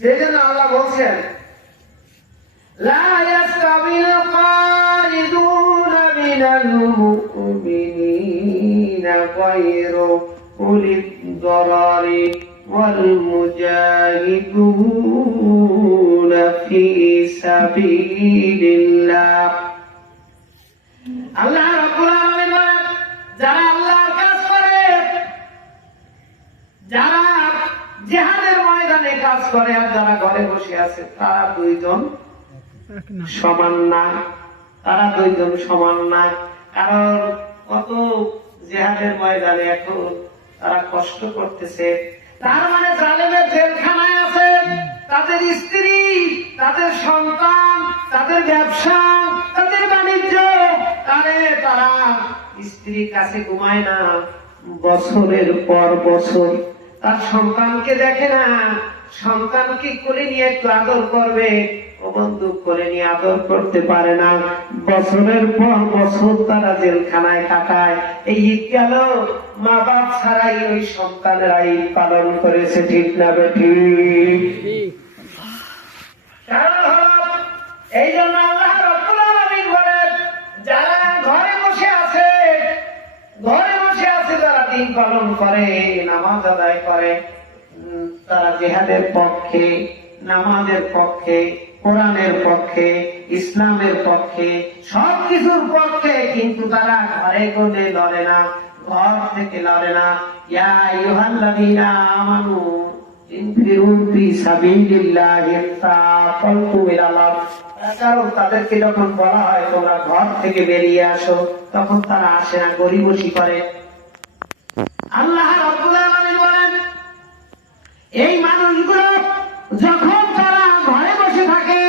সেই জন্য আল্লাহ বলছেন لا يستوي القائدون من المؤمنين غير أولي الضرر والمجاهدون في سبيل الله আল্লাহ কাজ করে আর যারা ঘরে বসে আছে, তারা দুইজন সমান না। তারা দুইজন সমান না। কারণ কত জেহাদের ময়দানে এখন তারা কষ্ট করতেছে। তার মানে জালেমের জেলখানায় আছে। তাদের স্ত্রী, তাদের সন্তান, তাদের ব্যবসা, তাদের বাণিজ্য তারে তারা স্ত্রীর কাছে ঘুমায় না। বছরের পর বছর তার সন্তানকে দেখে না। সন্তানকে কোলে নিয়ে একটু আদর করবে? ও বন্ধু নিয়ে আদর করতে পারে না। বছরের পর বছর তারা জেলখানায় কাটায়। এই ঈদ গেল। মা বাপ ছাড়াই ওই সন্তানেরা ঈদ পালন করেছে ঠিক না এই জন্য দিন পালন করে, নামাজ আদায় করে তারা জেহাদের পক্ষে, নামাজের পক্ষে, কোরআনের পক্ষে, ইসলামের পক্ষে সব কিছুর পক্ষে, কিন্তু তারা ঘরে কোনে লড়ে না, ঘর থেকে লড়ে না। ইয়া আইয়ুহাল্লাযীনা আমানু তাদেরকে যখন বলা হয় তোমরা ঘর থেকে বেরিয়ে আসো, তখন তারা আসে না, গরিবসি করে। আল্লাহ রাব্বুল বলেন, এই মানুষগুলো যখন তারা ঘরে বসে থাকে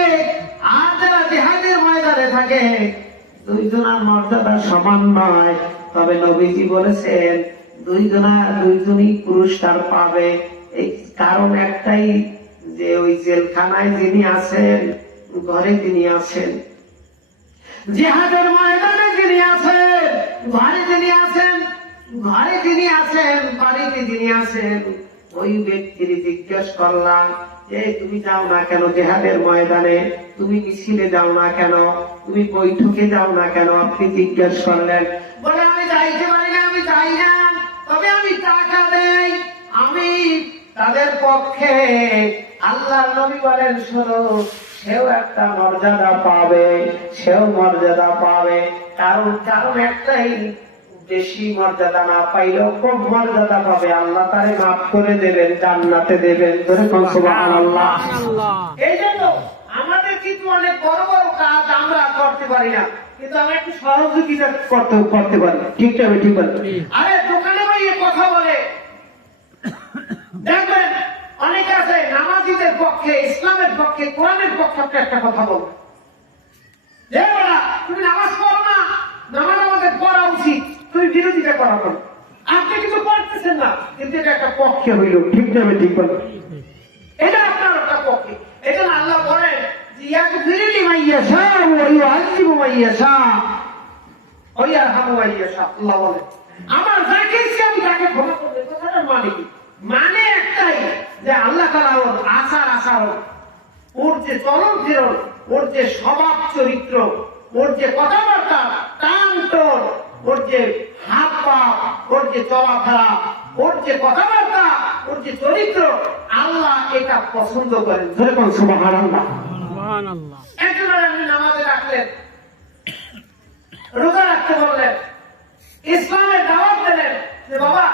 আর যারা জেহাদের ময়দানে থাকে, দুইজনার মর্যাদা সমান নয়। তবে নবীজি বলেছেন, দুইজনা দুইজনই পুরস্কার পাবে। এই কারণ একটাই যে ওই জেলখানায় যিনি আছেন, ঘরে যিনি আছেন। জিহাদের ময়দানে যিনি আছেন, ঘরে যিনি আছেন ঘরে যিনি আছেন, বাড়িতে যিনি আছেন। ওই ব্যক্তির জিজ্ঞেস করলাম যে তুমি যাও না কেন জেহাদের ময়দানে? তুমি মিছিলে যাও না কেন? তুমি বৈঠকে যাও না কেন? আপনি জিজ্ঞেস করলেন, বলে, আমি যাইতে পারি না, আমি যাই না। তবে আমি টাকা দেই। আমি তাদের পক্ষে আল্লাহ নবী বলেন, শোনো, সেও একটা মর্যাদা পাবে, সেও মর্যাদা পাবে। কারণ কারণ একটাই বেশি মর্যাদা না পাইলেও কম মর্যাদা পাবে। আল্লাহ তারে মাফ করে দেবেন জান্নাতে দেবেন। ধরে আল্লাহ এই জন্য আমাদের কিন্তু অনেক বড় বড় কাজ আমরা করতে পারি না। কিন্তু আমরা একটু সহযোগিতা করতে করতে পারি। ঠিক আছে ঠিক আছে আরে দোকানে ভাই কথা বলে। দেখবেন অনেকে আছে নামাজিদের পক্ষে ইসলামের পক্ষে কোরআনের পক্ষে একটা কথা বলবেন যে বাবা, তুমি নামাজ পড়ো না নামাজ আমাদের পড়া উচিত তুমি বিরোধিতা করা করো আপনি কিছু পড়তেছেন না, কিন্তু এটা একটা পক্ষে হইল। ঠিক যাবে ঠিক বলো এটা আপনার একটা পক্ষে। আল্লাহ বলেন আমি মানে মানে একটাই যে আল্লাহ তালা ওর ওর যে চলন ফেরন ওর যে স্বভাব চরিত্র, ওর যে কথাবার্তা টোন ওর যে হাত পা ওর যে চলাফেরা ওর যে কথাবার্তা ওর যে চরিত্র আল্লাহ এটা পছন্দ করেন। ধরে সুবাহান আল্লাহ একজনের আপনি নামাজে রাখলেন রোজা রাখতে বললেন ইসলামের দাওয়াত দিলেন যে বাবা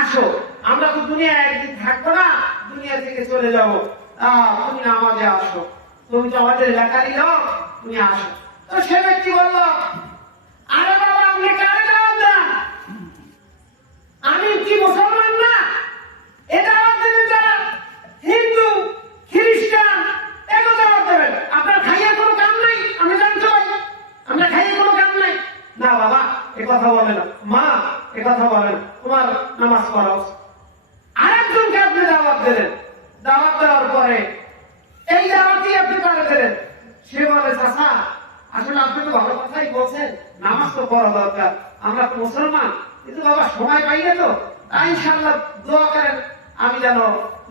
আসো আমরা তো দুনিয়ায় একদিন থাকব না দুনিয়া থেকে চলে যাব। তুমি নামাজে আসো। তুমি তো আমাদের এলাকারই লোক তুমি আসো। তো সে ব্যক্তি বলল আরে বাবা আপনি কারে দাওয়াত দেন আমি কি মুসলমান না এ দাওয়াত দেবেন যারা হিন্দু খ্রিস্টান এগুলো দাওয়াত দেবেন আপনার খাইয়ে কোনো কাম নাই আমি জানতে পারি আমরা খাইয়ে কোনো কাম নাই না বাবা এ কথা বলে না। মা এ কথা বলে না তোমার নামাজ পড়া উচিত। আরেকজনকে আপনি দাওয়াত দিলেন। দাওয়াত দেওয়ার পরে এই দাওয়াতই আপনি করে দিলেন। সে বলে চাষা আসলে আপনি তো ভালো কথাই বলছেন। নামাজ তো পড়া দরকার। আমরা তো মুসলমান। কিন্তু বাবা সময় পাই না তো। তাই ইনশাল্লাহ দোয়া করেন আমি যেন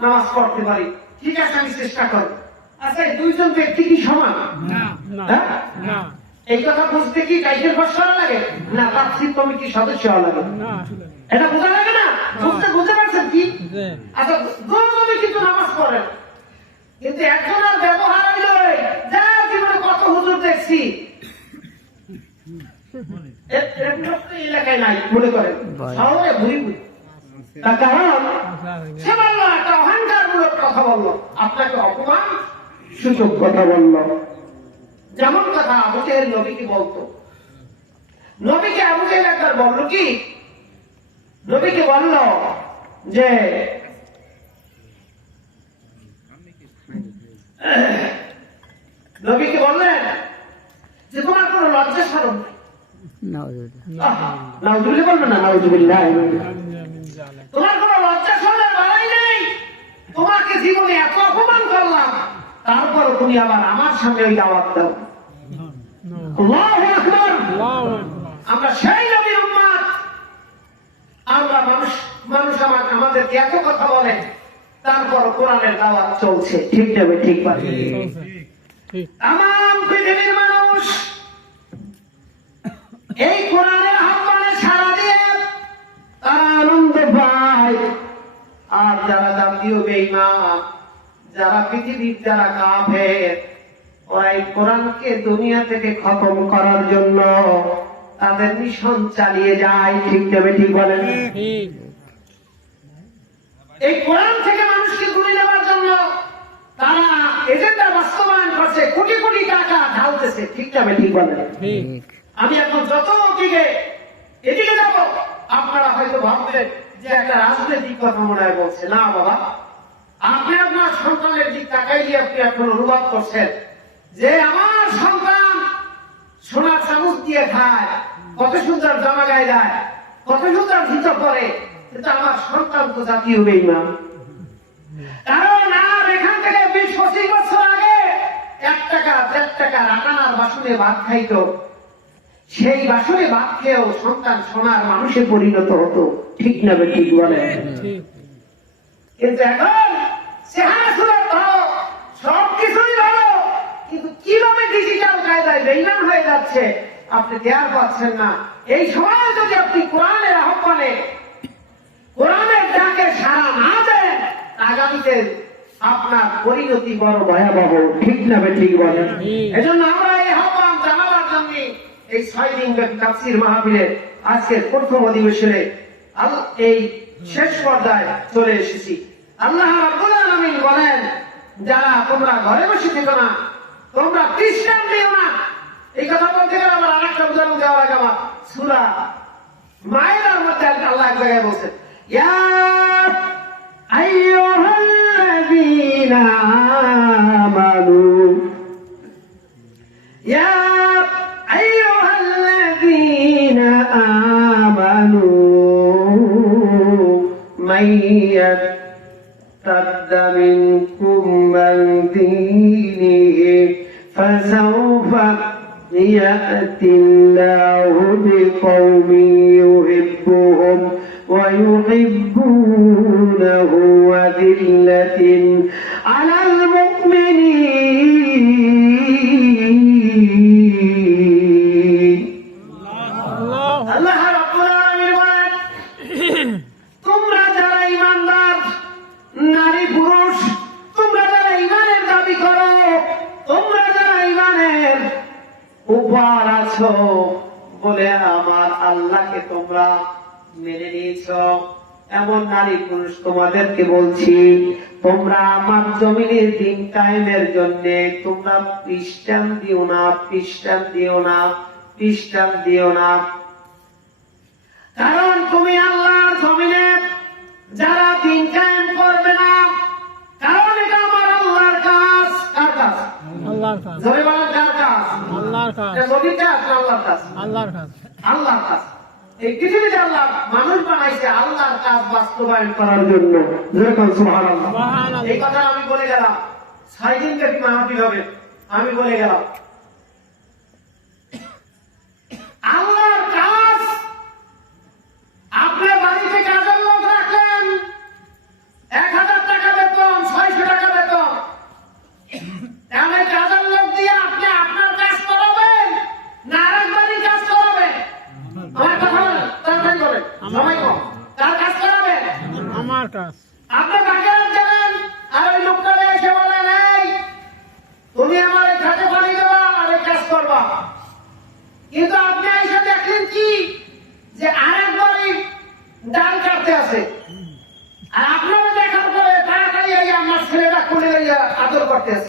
নামাজ পড়তে পারি। ঠিক আছে আমি চেষ্টা করব আচ্ছা এই দুইজন ব্যক্তি কি সমান? না হ্যাঁ? না। এই কথা বুঝতে কি গাইডের পাশ করা লাগে? না তাফসির কমিটির সদস্য হওয়া লাগে? এটা বোঝা লাগে না? বুঝতে বুঝতে পারছেন কি? আচ্ছা কিন্তু নামাজ পড়েন কিন্তু একজনের ব্যবহার হইল যা জীবনে কত হুজুর দেখছি। এলাকায় নাই মনে করেন। শহরে ভুরি ভুরি তার কারণ সে বলল একটা অহংকার মূলক কথা বলল। আপনাকে অপমান সূচক কথা বলল। যেমন কথা আবু জেহেল নবীকে বলতো। নবীকে আবু জেহেল একবার বলল কি? নবীকে বলল যে, নবীকে বললেন যে, তোমার কোনো লজ্জা সরম তোমার কোনো লজ্জা সরমের বাড়াই নেই। তোমাকে জীবনে এত অপমান করলাম। তারপর তুমি আবার আমার সামনে ওই দাওয়াত দাও। আমরা সেই নবী উম্মাদ। আমরা মানুষ মানুষ আমার আমাদেরকে এত কথা বলে তারপর কোরআনের দাওয়াত চলছে। ঠিক যাবে ঠিক পাবে তাম পৃথিবীর মানুষ এই কোরআনের আহ্বানে সারা দিয়ে তারা আনন্দ পায়। আর যারা জাতীয় বেইমান যারা পৃথিবীর যারা কাফের, ওরা এই কোরআনকে দুনিয়া থেকে খতম করার জন্য তাদের মিশন চালিয়ে যায়, ঠিক যাবে ঠিক বলেন? এই কোরআন থেকে মানুষকে দূরে নেওয়ার জন্য তারা এজেন্ডা বাস্তবায়ন করছে, কোটি কোটি টাকা ঢালতেছে, ঠিক যাবে ঠিক বলেন? আমি এখন যত দিকে এদিকে যাব, আপনারা হয়তো ভাববেন যে একটা রাজনৈতিক কথা মনে হয় বলছে, না বাবা। আপনি আপনার সন্তানের দিক তাকাই দিয়ে আপনি এখন অনুবাদ করছেন যে আমার সন্তান সোনার চামচ দিয়ে খায় কত সুন্দর জামা গায়ে দেয় কত সুন্দর জুতো পরে কিন্তু আমার সন্তান তো জাতীয় বেইমান। কারণ আর এখান থেকে বিশ পঁচিশ বছর আগে এক টাকা দেড় টাকা রাটানার বাসনে ভাত খাইতো। সেই বাসনে ভাত খেয়েও সন্তান সোনার মানুষে পরিণত হতো। ঠিক না ঠিক। বলে কিন্তু এখন চেহারা সুরত ভালো। সব কিছুই ভালো। কিন্তু কীভাবে ডিজিটাল কায়দায় বেইমান হয়ে যাচ্ছে আপনি দেয়ার পাচ্ছেন না। এই সময় যদি আপনি কোরআনের আহ্বানে কোরআনের ডাকে সারা না দেন আগামীতে আপনার পরিণতি বড় ভয়াবহ। ঠিক না ঠিক বলেন। এজন্য আমরা এই আহ্বান জানাবার জন্য এই ছয় দিন আজকের প্রথম অধিবেশনে এই শেষ পর্যায়ে চলে এসেছি। আল্লাহ রাব্বুল আলামিন বলেন, যারা তোমরা ঘরে বসে থেকো না, তোমরা খ্রিস্টান দিও না। এই কথা বলতে গেলে আমার আরেকটা উদাহরণ দেওয়া লাগে আমার সুরা মায়ের মধ্যে আল্লাহ এক জায়গায় বলছেন আমানু يا ارتد منكم من دينه فسوف يأتي الله بقوم يحبهم ويحبونه وذلة على المؤمنين. الله الله الله العالمين. আছো বলে আমার আল্লাহকে তোমরা মেনে নিয়েছো। এমন নারী পুরুষ তোমাদেরকে বলছি তোমরা আমার জমিনের দিন কায়েমের জন্য তোমরা খ্রিস্টান দিও না খ্রিস্টান দিও না খ্রিস্টান দিও না। কারণ তুমি আল্লাহর জমিনে যারা দিন কায়েম করবে না কারণ এটা আমার আল্লাহর কাজ। কার কাজ? আল্লাহর কাজ জমি বলেন কার কাজ আল্লাহর কাজ। এটা নবীর কাজ না আল্লাহর কাজ? আল্লাহর কাজ। আল্লাহর কাজ। এই পৃথিবীতে আল্লাহ মানুষ বানাইছে আল্লাহর কাজ বাস্তবায়ন করার জন্য। এই কথা আমি বলে গেলাম। ছয় দিন ব্যাপী মাহফিল হবে। আমি বলে গেলাম। আমার কাজ এসে বলে নাই তুমি আমার ঘাটে পানি দেবা আর কাজ করবা। কিন্তু আপনি এসে কি? যে আরেক বাড়ি কাটতে আছে। আর দেখার পরে তাড়াতাড়ি আমার ছেলেটা কোলে আদর করতে